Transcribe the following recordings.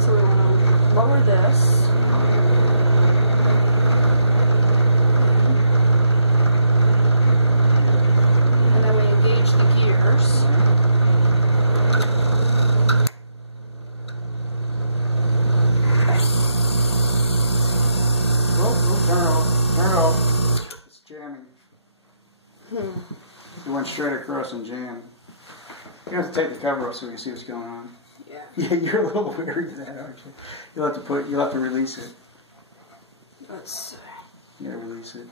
So we want to lower this. And then we engage the gears. Turn it off. It's jamming. It went straight across and jammed. You have to take the cover off so we can see what's going on. Yeah. Yeah, you're a little weary of that, aren't you? You'll have to release it. Let's see. Yeah, release it.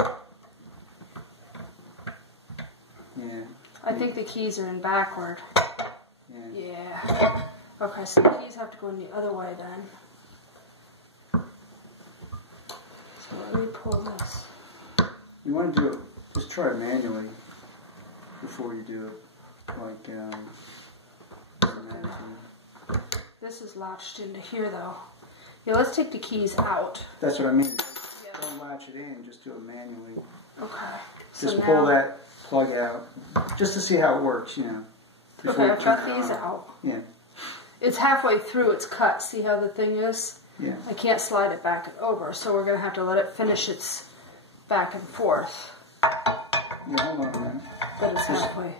Yeah. I think the keys are in backward. Yeah. Yeah. Okay, so the keys have to go in the other way then. So let me pull this. You want to do it, just try it manually before you do it. Like, this is latched into here though. Yeah, let's take the keys out. that's what I mean. Yeah. Don't latch it in, just do it manually. Okay. Just So pull now, that plug out, just to see how it works, you know. okay, I've got these out. Yeah. It's halfway through, it's cut. See how the thing is? Yeah. I can't slide it back and over, so we're going to have to let it finish its back and forth. Yeah, hold on a minute. But it's halfway.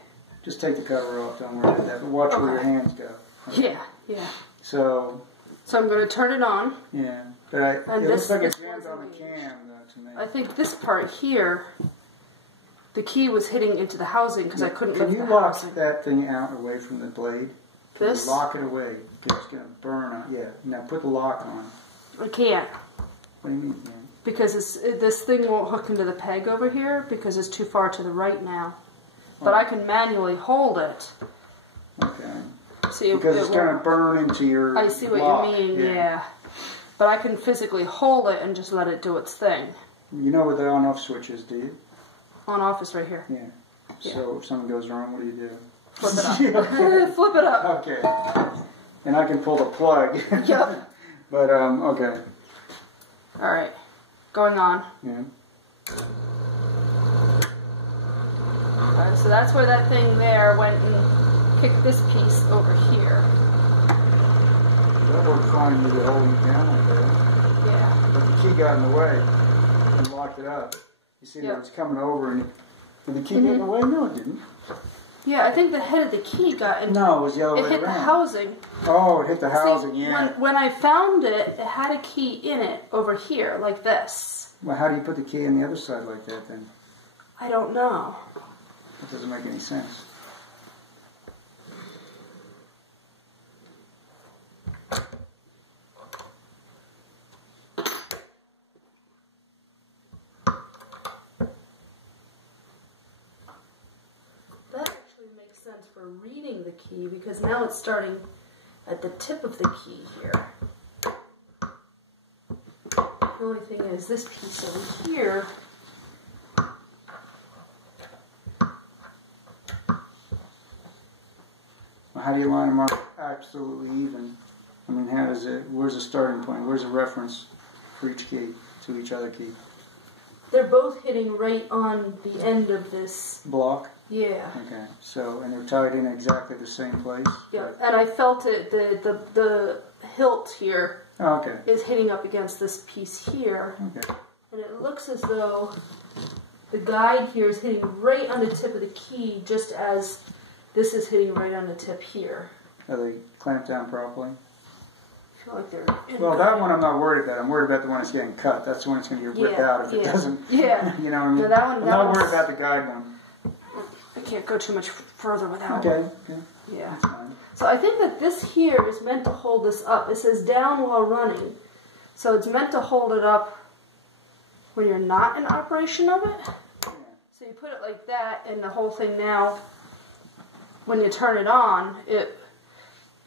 Just take the cover off, don't worry about that. But watch where your hands go. Okay. Yeah, yeah. So I'm going to turn it on. yeah, but And it looks like it's this jammed on the wasn't cam, though, to me. I think this part here, the key was hitting into the housing because I couldn't lift the Can you lock housing. that thing out away from the blade? Can This? you lock it away? It's going to burn on. Yeah. Now put the lock on. I can't What do you mean? Man? because this thing won't hook into the peg over here because it's too far to the right now. But I can manually hold it. Okay. See, Because it's going to burn into your I see what lock. you mean, yeah. But I can physically hold it and just let it do its thing. You know where the on-off switch is, do you? On off is right here. Yeah. So if something goes wrong, what do you do? Flip it up. Okay. Flip it up. Okay. And I can pull the plug. Yep. But, okay. Alright. Going on. Yeah. Alright, so that's where that thing there went and kicked this piece over here. That worked fine with it holding it down like that. Yeah. But the key got in the way and locked it up. You see that it's coming over and did the key get in the way? No, it didn't. Yeah, I think the head of the key got in. No, it was the other way It hit around. the housing. Oh, it hit the housing, See, yeah. when I found it, it had a key in it over here, like this. Well, how do you put the key on the other side like that then? I don't know. That doesn't make any sense. That actually makes sense for reading the key because now it's starting at the tip of the key here. The only thing is this piece over here. Well, how do you line them up absolutely even? I mean, how does it, where's the starting point? Where's the reference for each key to each other key? They're both hitting right on the end of this. Block? Yeah. Okay, so, and they're tied in exactly the same place? Yeah, and I felt it, the hilt here Oh, okay. is hitting up against this piece here. Okay. And it looks as though the guide here is hitting right on the tip of the key just as this is hitting right on the tip here. Are they clamped down properly? I feel like they're in Well, there. that one I'm not worried about. I'm worried about the one that's getting cut. That's the one that's going to get ripped out if it doesn't. Yeah. You know what I mean? No, that one, I'm not worried about the guide one. I can't go too much further without Okay. one. Okay. Yeah. That's fine. So I think that this here is meant to hold this up. It says down while running. So it's meant to hold it up when you're not in operation of it. Yeah. So you put it like that and the whole thing now, when you turn it on,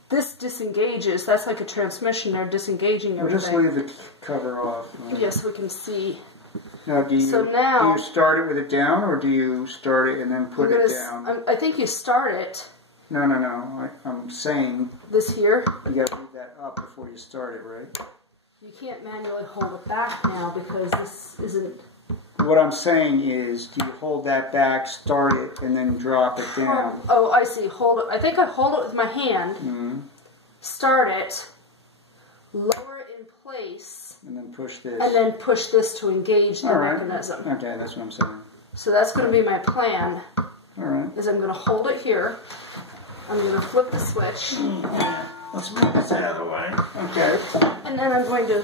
this disengages. That's like a transmission. They're disengaging We'll everything. just leave the cover off. Yes, we can see. Now, do you, So now- do you start it with it down, or do you start it and then put it down? I think you start it, No. I'm saying this here. you got to leave that up before you start it, right? You can't manually hold it back now because this isn't what I'm saying is, do you hold that back, start it, and then drop it down? Oh, I see. Hold it. I think I hold it with my hand, start it, lower it in place, and then push this. and then push this to engage the mechanism. Okay, that's what I'm saying. So that's going to be my plan. All right. Is I'm going to hold it here. I'm going to flip the switch. Let's move this out of the way. Okay. And then I'm going to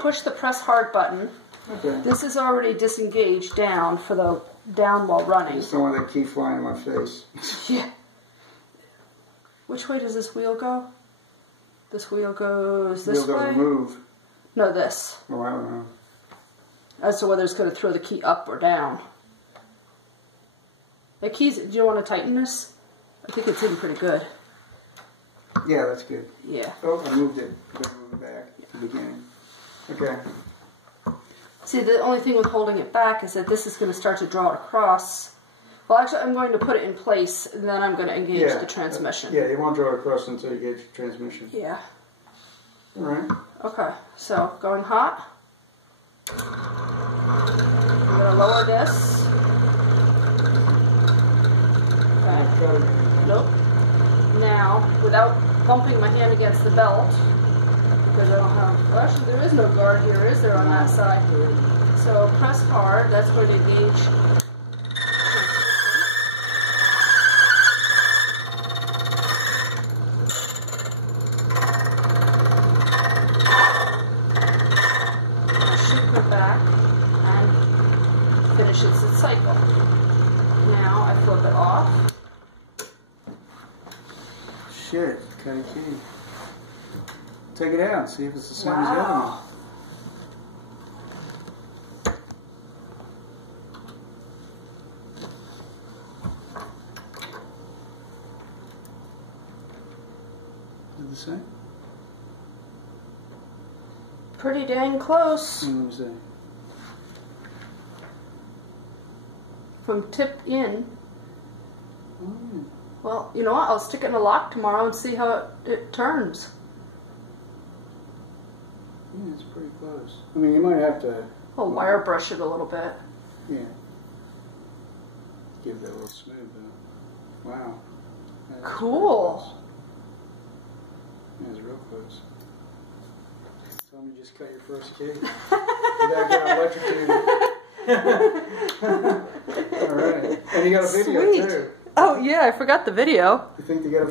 push the press hard button. Okay. This is already disengaged down for the down while running. I just don't want that key flying in my face. Yeah. Which way does this wheel go? This wheel goes this way? Wheel doesn't move. No, this. Oh, I don't know. As to whether it's going to throw the key up or down. The keys, do you want to tighten this? I think it's in pretty good. Yeah, that's good. Yeah. Oh, I moved it. Better move it back to the beginning. Okay. See, the only thing with holding it back is that this is going to start to draw it across. Well, actually, I'm going to put it in place, and then I'm going to engage the transmission. Yeah, you won't draw it across until you get your transmission. Yeah. All right. Okay, so going hot. I'm going to lower this. Okay. Nope. Now, without bumping my hand against the belt, because I don't have, well, actually there is no guard here, is there, on that side? So press hard, that's going to engage. Shoot it back and finishes its cycle. Now I flip it off. Shit, cut a key. Take it out and see if it's the same as the other one. Is it the same? Pretty dang close. Let me see. From tip in. Oh. Well, you know what? I'll stick it in a lock tomorrow and see how it turns. Yeah, it's pretty close. I mean, you might have to... I'll wire brush it a little bit. Yeah. Give that a little smooth, though. Wow. That's Cool. Yeah, it's real close. Tell me, just cut your first key. Without getting electrocuted. All right. And you got a video, Sweet. too. Oh, yeah, I forgot the video. You think they got a